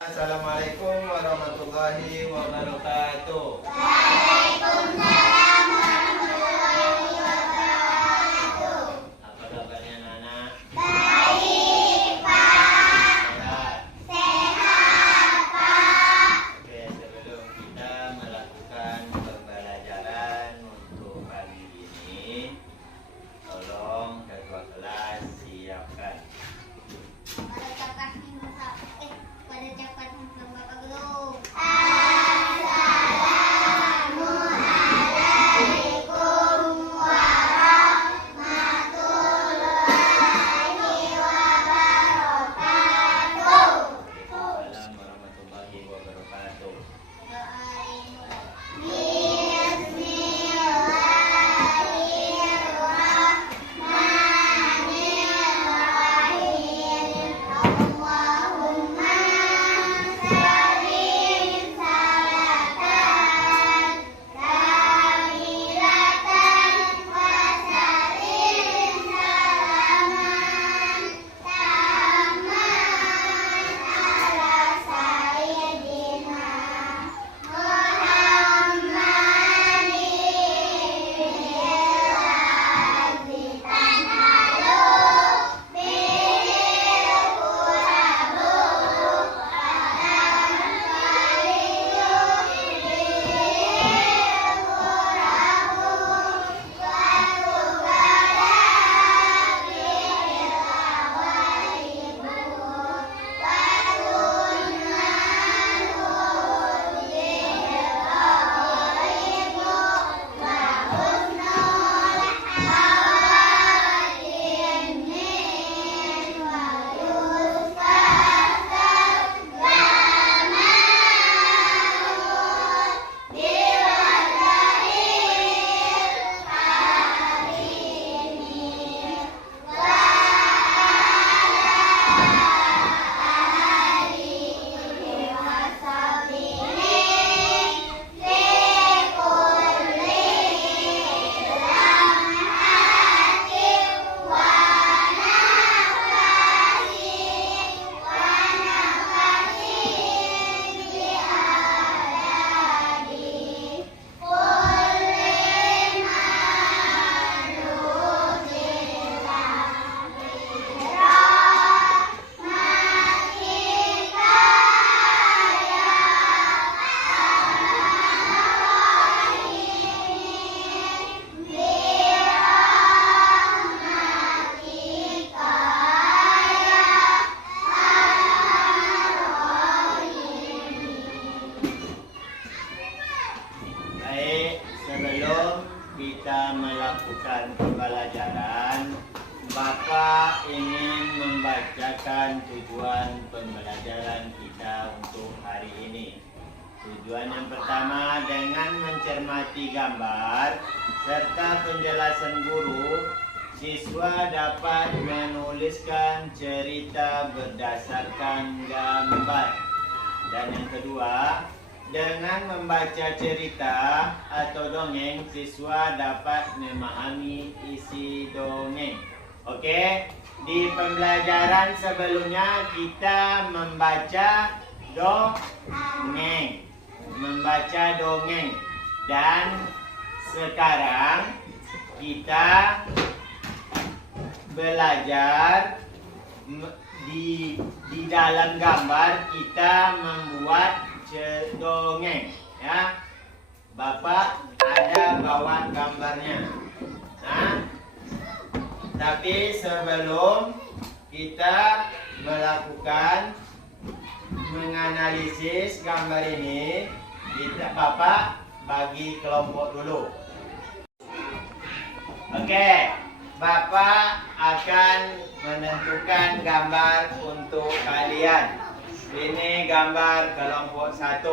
Assalamualaikum warahmatullahi wabarakatuh. Waalaikumsalam warahmatullahi wabarakatuh. Apa kabarnya anak-anak? Baik, Pak. Sehat? Sehat, Pak. Oke, sebelum kita melakukan pembelajaran untuk pagi ini, tolong ketua kelas siapkan. Pada cepat sama Bapak Guru. Assalamualaikum warahmatullahi wabarakatuh. Waalaikumsalam warahmatullahi wabarakatuh. Bismillahirrahmanirrahim. Allahumma salim salatan kamilatan wa salim salaman taman ala sayyidina Baik, sebelum kita melakukan pembelajaran, Bapak ingin membacakan tujuan pembelajaran kita untuk hari ini. Tujuan yang pertama, dengan mencermati gambar serta penjelasan guru, siswa dapat menuliskan cerita berdasarkan gambar. Dan yang kedua, dengan membaca cerita atau dongeng, siswa dapat memahami isi dongeng. Oke, di pembelajaran sebelumnya kita membaca dongeng. Dan sekarang kita belajar di dalam gambar kita membuat dongeng, ya. Bapak ada bawa gambarnya. Nah, tapi sebelum kita melakukan menganalisis gambar ini, Bapak bagi kelompok dulu. Oke, Bapak akan menentukan gambar untuk kalian. Ini gambar kelompok 1.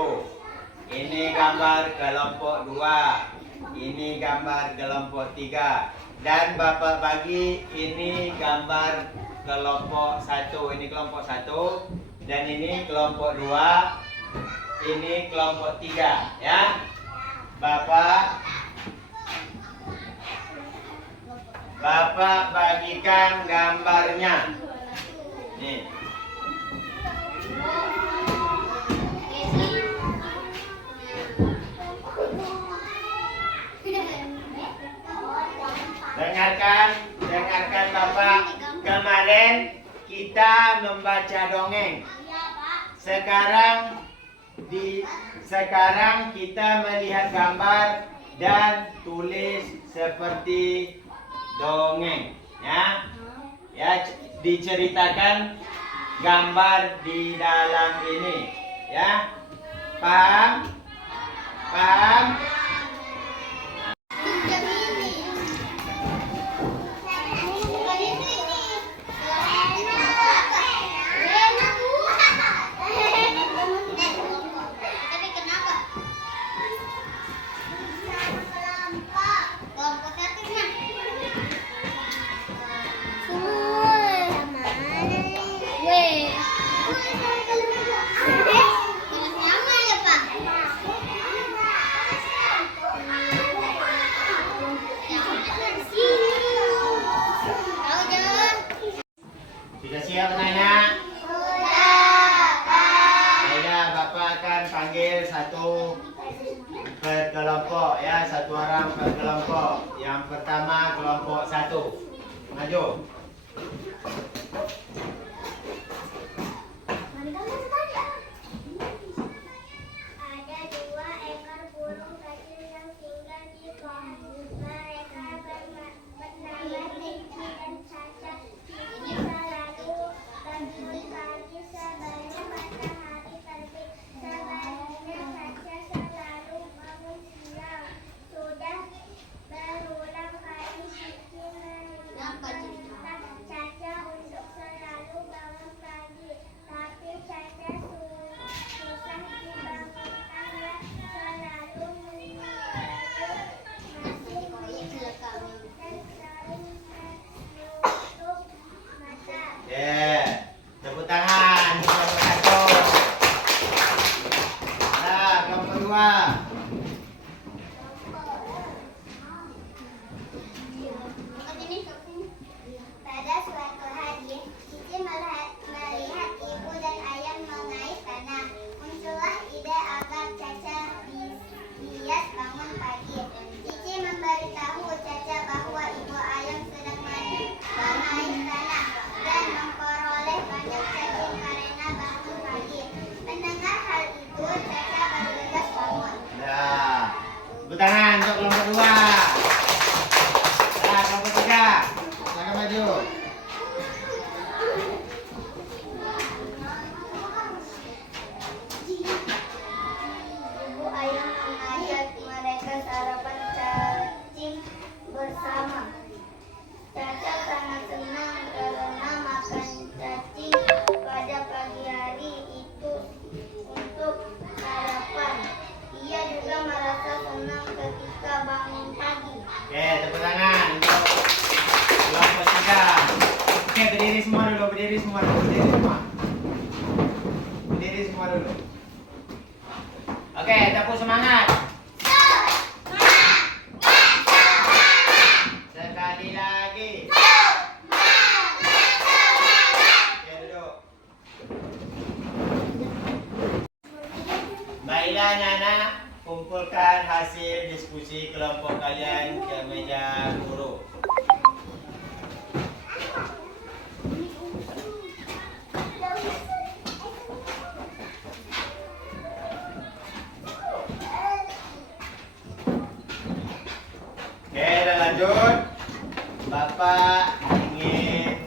Ini gambar kelompok 2. Ini gambar kelompok 3. Dan Bapak bagi ini gambar kelompok 1. Ini kelompok 1. Dan ini kelompok 2. Ini kelompok 3, ya. Bapak bagikan gambarnya. Nih. baca dongeng. Iya, Pak. Sekarang kita melihat gambar dan tulis seperti dongeng, ya. Ya, diceritakan gambar di dalam ini, ya. Paham? Paham? Pinjam ini. Bukan itu ini. Tapi kenapa? Kelompok satunya. Weh. Tulisnya apa ya, Pak? Tahu, Jon? Sudah siap, anak-anak? Sudah, Pak. Baiklah, Bapak akan panggil satu per kelompok, ya, satu orang per kelompok. Yang pertama kelompok 1. Maju. Ada 2 ekor burung kecil yang tinggal di pohon. Mereka bernama Cici dan Caca. Cici selalu bangun pagi sebelum matahari terbit. Sebaliknya Caca selalu bangun siang. Sudah berulang kali Cici meminta Caca untuk selalu bangun pagi. Tapi Caca susah dibangunkan ya, selalu mengeluh dan sering menutup mata. Tepuk tangan kelompok 1. Nah, kelompok 2. Pada suatu hari, Cici melihat ibu dan ayam mengais tanah. Muncullah ide agar Caca bias bangun pagi. Cici memberitahu Caca bahwa ibu ayam sedang mengais tanah dan memperoleh banyak cacing karena bangun pagi. Mendengar hal itu, Caca bergegas bangun. Nah, tepuk tangan untuk kelompok 2. Nah, kelompok 3. Silakan maju. Ibu ayam mengajak mereka sarapan cacing bersama. Caca sangat senang karena makan cacing pada pagi hari itu untuk sarapan. Ia juga merasa senang ketika bangun pagi. Oke, tepuk tangan untuk kelompok 3. Oke, berdiri semua dulu, berdiri semua dulu, berdiri semua. Berdiri semua dulu. Oke, tepuk semangat. Sekali lagi. Oke, duduk. Baiklah, anak-anak, kumpulkan hasil diskusi kelompok kalian ke meja guru. Oke, dan lanjut. Bapak ingin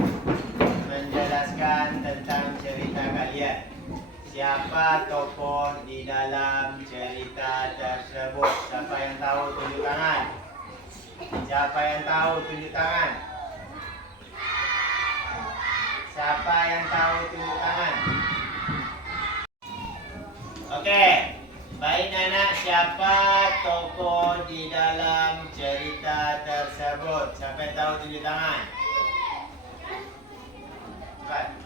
menjelaskan tentang cerita kalian. Siapa tokoh di dalam cerita tersebut? Siapa yang tahu tunjuk tangan? Siapa yang tahu tunjuk tangan? Siapa yang tahu tunjuk tangan? Oke. Baik, anak, siapa tokoh di dalam cerita tersebut? Siapa yang tahu tunjuk tangan? Cepat.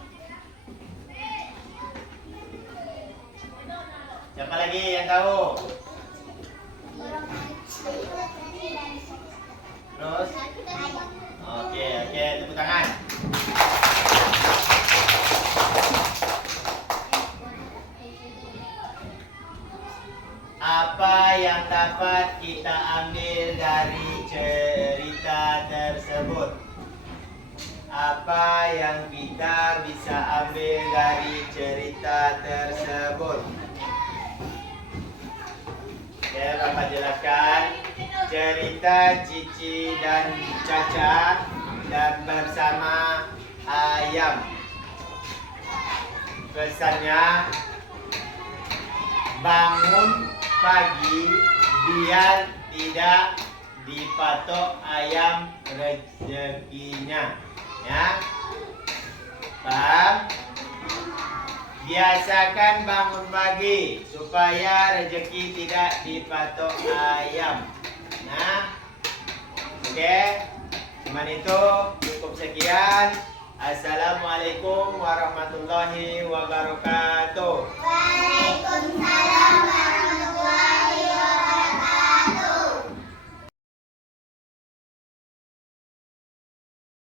Siapa lagi yang tahu? Terus? Oke, tepuk tangan. Apa yang dapat kita ambil dari cerita tersebut? Apa yang kita bisa ambil dari cerita tersebut? Ya, Bapak jelaskan. Cerita Cici dan Caca dan bersama ayam. Pesannya, bangun pagi biar tidak dipatok ayam rezekinya. Ya, paham? Biasakan bangun pagi supaya rezeki tidak dipatok ayam. Nah, oke. Cuman itu cukup sekian. Assalamualaikum warahmatullahi wabarakatuh.